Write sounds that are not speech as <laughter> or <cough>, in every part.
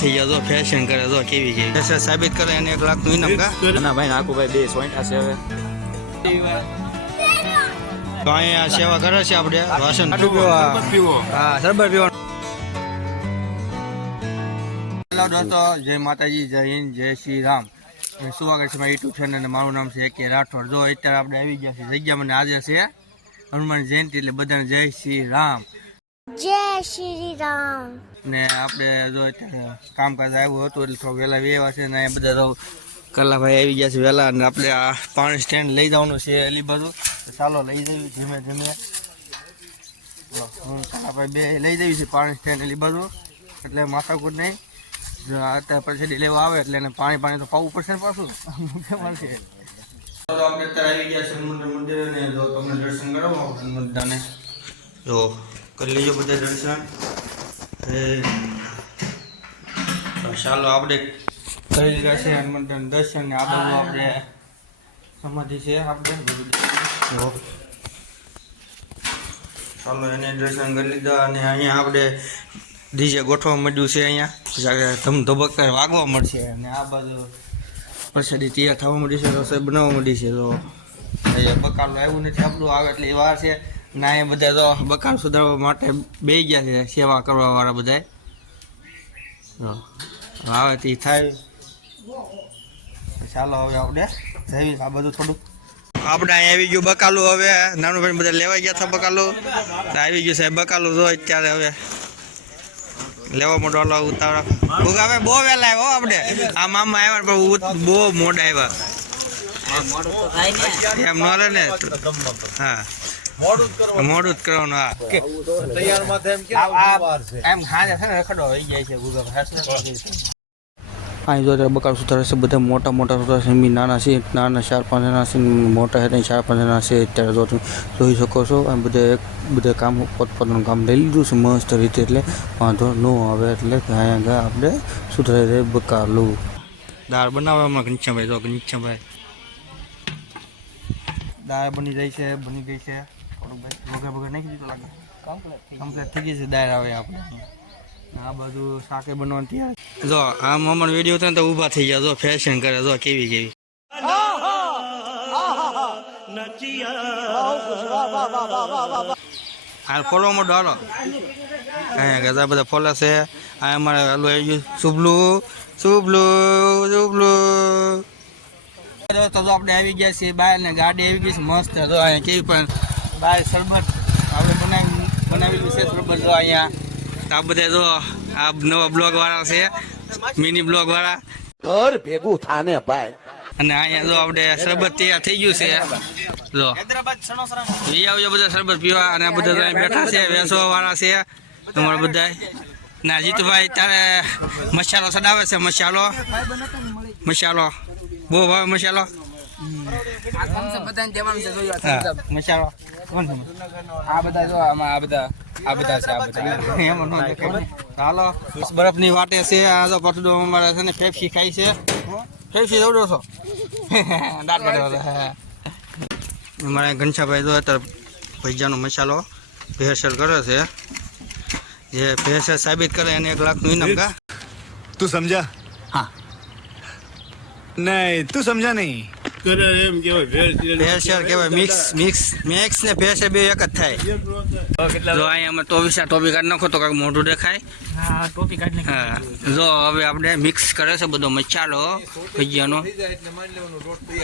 થઈ ગયા જો ફેશન કરે જો કેવી કેવી ફેશન સાબિત કરે એને એક લાખનું ઇનામ કા? ના ભાઈ નાકુ ભાઈ બે સોઈઠા છે હવે. તો અહીંયા સેવા કરે છે આપણે વાસણ હા. સરબત પીવો. હેલો દોસ્તો જય માતાજી જય હિન્દ જય શ્રી રામ. સ્વાગત છે મારી યુટ્યુબ ચેનલ અને મારું નામ છે કે રાઠોડ. જો અત્યારે આપણે આવી ગયા છે જગ્યા મને આજે છે હનુમાન જયંતિ એટલે બધાને જય શ્રી રામ. જય શ્રી રામ ને આપણે જો કામ કામકાજ આવ્યું હતું એટલે થોડું વહેલા વેવા છે ને એ બધા તો કલાભાઈ આવી ગયા છે વહેલા અને આપણે આ પાણી સ્ટેન્ડ લઈ જવાનું છે એલી બાજુ ચાલો લઈ જઈએ ધીમે ધીમે. હું કલાભાઈ બે લઈ જઈએ છે પાણી સ્ટેન્ડ એલી બાજુ એટલે માથાકૂટ નહીં. જો અત્યારે પછી લેવા આવે એટલે એને પાણી પાણી તો પાવું પડશે ને પાછું. મળશે આપણે અત્યારે આવી ગયા છે મંદિર મંદિરે જો તમને દર્શન કરાવો બધાને જો કરી લેજો બધા દર્શન. એ ચાલો આપણે કરી લીધા છે હનુમાન દર્શન ને આ બાજુ આપણે સમાધિ છે આપણે. ચાલો એને દર્શન કરી લીધા અને અહીંયા આપણે ડીજે ગોઠવા માંડ્યું છે અહીંયા. ધમ ધબક્કા વાગવા મળશે અને આ બાજુ પ્રસાદી તૈયાર થવા માંડી છે રસોઈ બનાવવા માંડી છે. તો અહીંયા બકાલું આવ્યું નથી આપણું. આવે એટલે એ વાર છે. ના એ બધા તો બકાલ સુધારવા માટે બે ગયા છે સેવા કરવા વાળા બધા આવે તે થાય. ચાલો હવે આપણે જઈએ આ બધું થોડું આપણે અહીંયા આવી ગયું બકાલું હવે. નાનું ભાઈ બધા લેવા ગયા હતા બકાલું. તો આવી ગયું સાહેબ બકાલું જો અત્યારે હવે. લેવા મોટો હાલો ઉતાવળા ભૂખ હવે બહુ વહેલા આવ્યો હો આપણે. આ મામા આવ્યા પણ બહુ મોડા આવ્યા. એમ ન ને. હા. મોડું જ કરવાનું. હા. એમ હાજર છે. ને રખડો આવી જાય છે ભૂગા અહીં જો બકાલ સુધારે છે બધા મોટા મોટા સુધારે છે એમની નાના છે નાના ચાર પાંચ જણા છે મોટા છે ને ચાર પાંચ જણા છે અત્યારે જો તમે જોઈ શકો છો અને બધા એક બધા કામ પોતપોતાનું કામ લઈ લીધું છે મસ્ત રીતે એટલે વાંધો ન આવે એટલે અહીંયા આગળ આપણે સુધારી દે બકાલું. દાળ બનાવવામાં ઘનશ્યામભાઈ જો ઘનશ્યામભાઈ. દાળ બની જાય છે બની ગઈ છે. થોડુંક ભાઈ. વગર વગર નાખી દીધું લાગે. કમ્પ્લીટ થઈ ગઈ છે દાળ આવે આપણે આ બાજુ શાકે બનવાનું તૈયાર જો આ મમ્મણ વીડિયો થાય ને તો ઊભા થઈ ગયા જો ફેશન કરે જો કેવી કેવી. ફોલોમાં ડાલો અહીંયા ગધા બધા ફોલો છે. આ અમારે હાલું આવી ગયું. શુભલું તો આપણે આવી ગયા છીએ બહાર ને ગાડી આવી ગઈ છે મસ્ત. જો અહીંયા કેવી પણ બહાર શરબત. આપણે બનાવી બનાવેલું છે શરબત જો અહીંયા. આ બધા જો આ નવા બ્લોગ વાળા છે. મિની બ્લોગ વાળા. ઘર ભેગું થાને ભાઈ. અને અહીંયા જો આપણે શરબત તૈયાર થઈ ગયું છે. જો. લઈ આવજો બધા શરબત પીવા. અને આ બધા તો અહીં બેઠા છે વેસવા વાળા છે. તમારા બધા. ના જીતુભાઈ તારે મસાલો સડાવે છે મસાલો. મસાલો. બહુ ભાવે મસાલો. આ બરફની વાટે છે આ તો પટડો અમારે છે ને પેપ્સી ખાઈ છે. પેપ્સી દોડો છો? <laughs> દાંત પડે અમારા ઘનશ્યાભાઈ જો અત્યારે ભૈજાનો મસાલો ભેળસેળ કરે છે. જે ભેળસેળ સાબિત કરે એને એક લાખનું ઇનામ કા? તું સમજા? હા. નહીં તું સમજા નહીં. એમ કહેવાય ભેળ કહેવાય મિક્સ મિક્સ મિક્સ ને ભેળસેળ બે એક જ થાય. જો અહીંયા અમે ટોપી આ ટોપી કાઢી નાખો તો કાંઈક મોઢું દેખાય. હા ટોપી હા જો હવે આપણે મિક્સ કરે છે બધો મચાલો ભજીયાનો.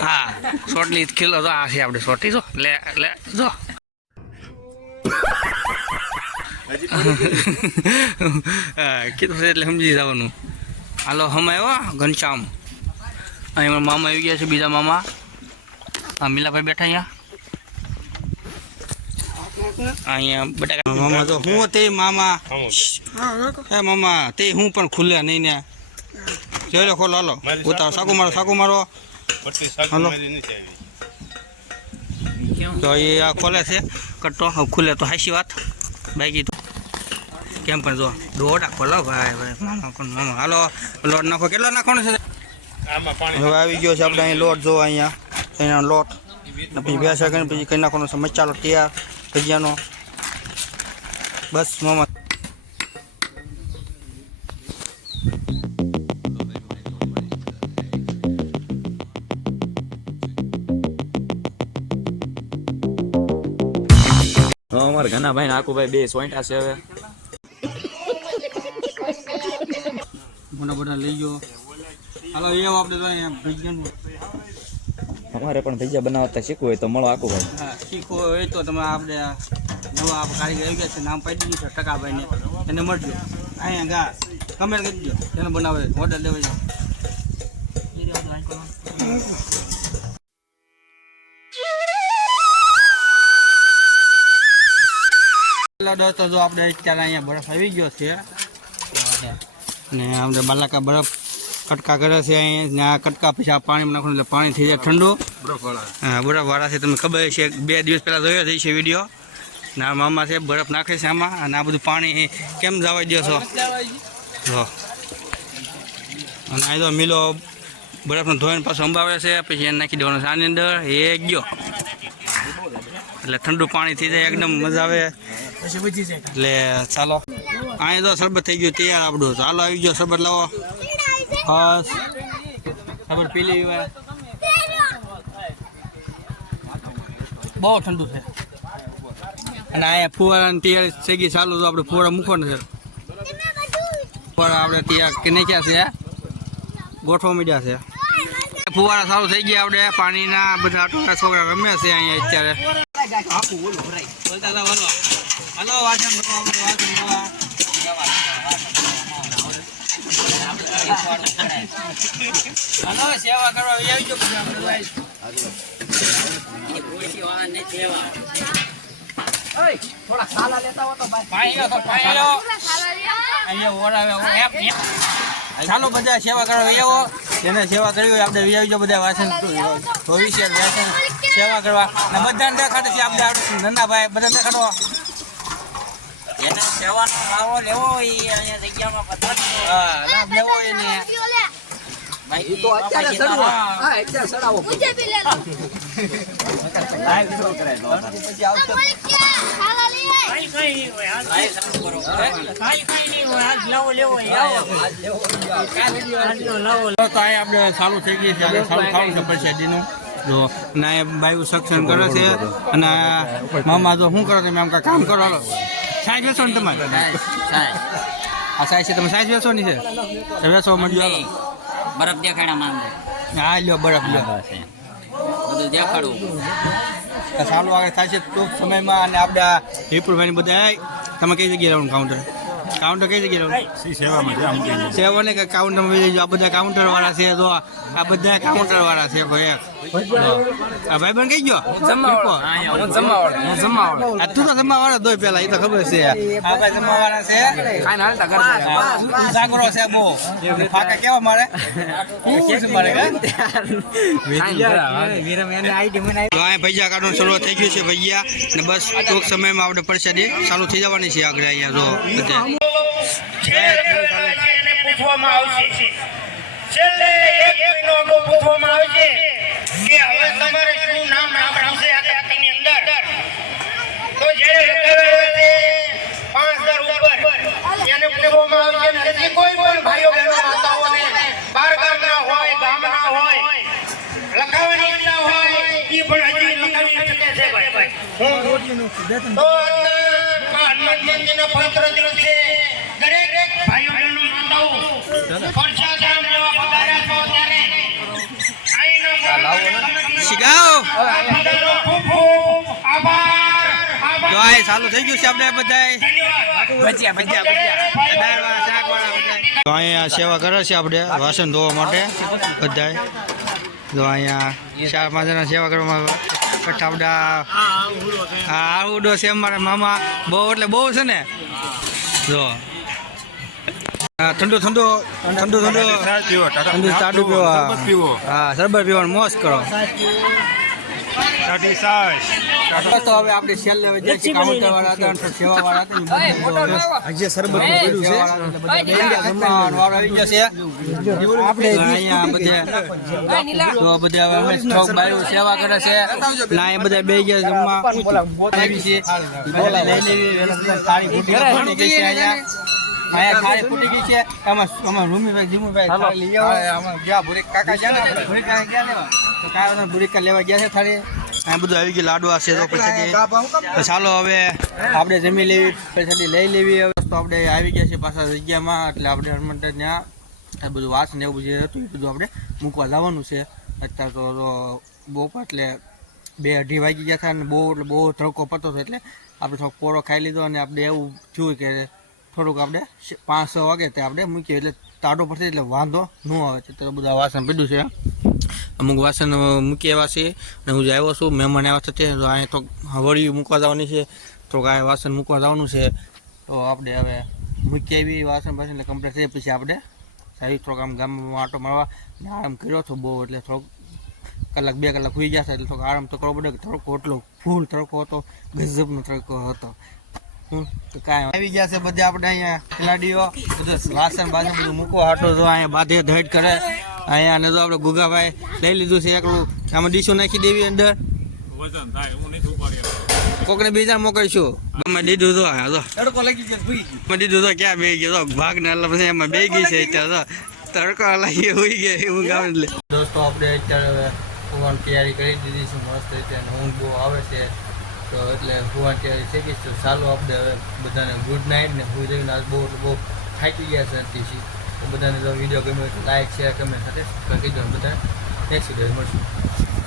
હા શોર્ટલી ખીલો તો આ છે આપણે શોર્ટી જો લે લે જો. હા કીધું એટલે સમજી જવાનું. હાલો હમ આવ્યો ઘનશ્યામ. અહીં મારા મામા આવી ગયા છે બીજા મામા. હા મીલાભાઈ બેઠા અહીંયા. અહીંયા બટાકા. મામા તો હું તે મામા. હે મામા તે હું પણ ખુલ્યા નહીં ને. જોઈ લો ખોલો હાલો. ઉતારો. સાકુ મારો સાકુ મારો. હાલો. તો એ આ ખોલે છે. કટ્ટો ખુલે તો હાસી વાત. બાકી તો કેમ પણ જો. દોડા ખોલો ભાઈ ભાઈ મામા મામા હાલો. લોટ નાખો. કેટલો નાખવાનો છે? હવે આવી ગયો છે આપણે અહીં લોટ જો અહીંયા. એના લોટ. ને પછી બે કરીને પછી કરી નાખવાનો છે મસાલો તૈયાર. ભજીયાનો. બસ મામા અમારા ઘણા ભાઈ આકુભાઈ બે સોઈટા છે હવે. મોટા મોટા લઈ ગયો. હાલો એવું આપણે તો અહીંયા ભજીયાનું. અમારે પણ ભજીયા બનાવતા શીખવું હોય તો મળો આખું હા શીખવો હોય તો તમે આપણે નવા આપણે કારીગર આવી ગયા છે નામ પાડી દીધું છે ટકાભાઈને. એને મળજો. અહીંયા ગા કમેન્ટ કરી દો. તેને બનાવે ઓર્ડર લેવા જાઓ. દોસ્તો જો આપણે અત્યારે અહીંયા બરફ આવી ગયો છે. ને આપણે બાલાકા બરફ કટકા કરે છે અહીંયા. આ કટકા પછી આ પાણીમાં નાખવાનું એટલે પાણી થઈ જાય ઠંડુ. હા બરફવાળા છે. તમને ખબર છે બે દિવસ પહેલાં જોયો થઈ છે વીડિયો? ને આ મામા છે બરફ નાખે છે આમાં. અને આ બધું પાણી કેમ જવા દો છો? જો. અને આ તો મિલો બરફનો ધોઈને પાછો અંબાવે છે પછી એને નાખી દેવાનું છે આની અંદર. એ ગયો એટલે ઠંડુ પાણી થઈ જાય એકદમ મજા આવે. એટલે ચાલો. અહીં તો શરબત થઈ ગયું તૈયાર આપણું. ચાલો આવી ગયો શરબત લાવો. બસ ખબર પીલી બહુ ઠંડુ છે. અને અહીંયા ફુવારાની તૈયારી ગઈ ચાલુ તો આપણે ફુવારા મૂકવાનું છે. ફુવારા આપણે તૈયાર કે નાખ્યા છે. ગોઠવા મીડ્યા છે. ફુવારા ચાલુ થઈ ગયા આપણે. પાણીના બધા ટોળા છોકરા રમે છે અહીંયા અત્યારે બોલતા હતા બોલો હલો વાસણ ધોવા, આપણે વાસણ ધોવા. હલો સેવા કરવા આપણે ભાઈ ચાલો બધા સેવા કરવા આવો જેને સેવા કરવી હોય આપણે આવી બધા વાસણ છે વાસણ સેવા કરવા અને બધાને દેખાડે છે આપણે આપણે ભાઈ બધાને દેખાડો એને સેવાનો લાવો લેવો હોય અહીંયા જગ્યામાં પધારજો. હા હોય ને. તો આપણે ચાલુ થઈ ગઈ છે આપણે ચાલુ થવાનું છે જો અને અહીંયા બાયુ સક્ષમ કરે છે અને મામા તો શું કરો તમે આમ કામ કરો સાહેબ વેસો ને તમારે. સાહેબ, આ સાઈઝ છે તમે સાઈઝની છે? તો મળ્યું બરફ દેખાડા માંગે. હા લ્યો બરફ લ્યો. બધું દેખાડવું. સારું આગળ થાય છે ટૂંક સમયમાં અને આપણે હિપુરભાઈ બધા તમે કઈ જગ્યાએ રહેવાનું કાઉન્ટર કાઉન્ટર કઈ જગ્યાએ રહેવાનું? સેવા ને કે કાઉન્ટરમાં જજો આ બધા કાઉન્ટર વાળા છે જો આ બધા કાઉન્ટર વાળા છે કોઈ એક જો. આ ભાઈ બન કઈ ગયો? આ તું તો જમવા વાળો દોય પેલા એ તો ખબર છે. આ ભાઈ જમવા વાળા છે હા, જાગરો છે બહુ. ફાકા કેવા મારે? કેવું મારે કાં? તો કાઢવાનું શરૂઆત થઈ ગયું છે ભૈયા. ને બસ ટૂંક સમયમાં આપણે પરસાદી ચાલુ થઈ જવાની છે આગળ અહીંયા જો પૂછવામાં આવશે. છેલ્લે એક મહિનો પૂછવામાં આવશે. કે હવે તમારે શું નામ નામ આવશે આ તકની અંદર. તો જેને લખાવેલું છે પાંચ હજાર ઉપર. એને પૂછવામાં આવશે ને હજી કોઈ પણ ભાઈઓ બહેનો માતાઓને બાર ગામના હોય ગામના હોય લખાવવાની ઈચ્છા હોય એ પણ હજી લખાવી શકે છે ભાઈ. તો હનુમાન જયંતિનો પવિત્ર દિવસ છે. દરેક ભાઈઓ બહેનો માતાઓ લેવા પધાર્યા છો ત્યારે અહીંના મોટા શીખાવ આ ચાલુ થઈ ગયું છે આપણે બધાય. તો અહીંયા સેવા કરે છે આપણે વાસણ ધોવા માટે બધાય. તો અહીંયા ચાર પાંચ જણા સેવા કરવામાં કઠા બધા આ આવડો છે. અમારા મામા બહુ એટલે બહુ છે ને. જો હા, ઠંડુ ઠંડો ઠંડુ ઠંડુ. ઠંડુ ચાડુ પીવા હા. સરબત પીવાનું મોસ કરો. તો હવે આપણે છેલ્લે લેવા જઈએ કાઉન્ટર વાળા હતા સેવા વાળા હતા હજી શરબત પડ્યું છે. આવી ગયો આપણે અહીંયા બધે તો બધા હવે અમે સ્ટોક બાયું સેવા કરે છે. ના એ બધા બે ગયા જમવા. આવી છે. લઈ લેવી થાળી ફૂટી છે અહીંયા. અહીંયા થાળી ફૂટી ગઈ છે. એમાં આમાં રૂમીભાઈ જીમુભાઈ થાળી લઈ આવો. આમાં ગયા ભૂરી કાકા ગયા ને કાકા ગયા ને? તો વાંધો નહીં, લેવા ગયા છે થાળી આ બધું આવી ગયું લાડવા છે તો પછી ચાલો હવે આપણે જમી લેવી પછી લઈ લેવી હવે. તો આપણે આવી ગયા છે પાછા જગ્યામાં એટલે આપણે હનુમંતર ત્યાં આ બધું વાસ ને એવું જે હતું એ બધું આપણે મૂકવા જવાનું છે. અત્યારે તો બપોર એટલે બે અઢી વાગી ગયા હતા અને બહુ એટલે બહુ તડકો પડતો હતો એટલે આપણે થોડોક પોળો ખાઈ લીધો અને આપણે એવું થયું કે થોડુંક આપણે પાંચ છ વાગે તે આપણે મૂકીએ એટલે તાડો પડશે એટલે વાંધો ન આવે તો બધા વાસણ પીડ્યું છે. અમુક વાસણ મૂકી આવ્યા છે અને હું આવ્યો છું. મહેમાન આવ્યા છે તે અહીંયા તો વળી મૂકવા જવાની છે. તો કાંઈ વાસણ મૂકવા જવાનું છે. તો આપણે હવે મૂકી આવી વાસણ પાસણ એટલે કમ્પ્લીટ થઈ પછી આપણે સાહેબ થોડોક આમ ગામમાં આટો મારવા આરામ કર્યો હતો બહુ એટલે થોડોક કલાક બે કલાક હોઈ ગયા એટલે થોડોક આરામ તો કરવો પડે કે તડકો એટલો ફૂલ તડકો હતો. ગજબનો તડકો હતો. આવી ગયા છે બધા આપણે અહીંયા ખેલાડીઓ. બધું વાસણ બાસણ બધું મૂકવા હાટો તો અહીંયા બાધે ધડ કરે. અહીંયા અને જો આપણે ગુગાભાઈ લઈ લીધું છે એકલું. આમાં ડીશો નાખી દેવી અંદર. કોકને બીજા મોકલશું. અમે દીધું તો આ જો. તડકો લાગી ગયો ભૂઈ ગયું. દીધું તો ક્યાં બે ગયો તો ભાગ ને પછી એમાં બે ગઈ છે અત્યારે તડકો લાગી હોઈ ગયા એવું ગામ એટલે દોસ્તો આપણે અત્યારે હવે તૈયારી કરી દીધી છે મસ્ત રીતે ઊંઘ બહુ આવે છે. તો એટલે હું તૈયારી થઈ ગઈ તો ચાલો આપણે હવે બધાને ગુડ નાઇટ ને હું જઈને આજ બહુ બહુ થાકી ગયા છે અત્યારથી. તો બધાને જો વીડિયો ગમ્યો તો લાઈક શેર કમેન્ટ સાથે કરી દો બધાને નેક્સ્ટ વીડિયો મળશું.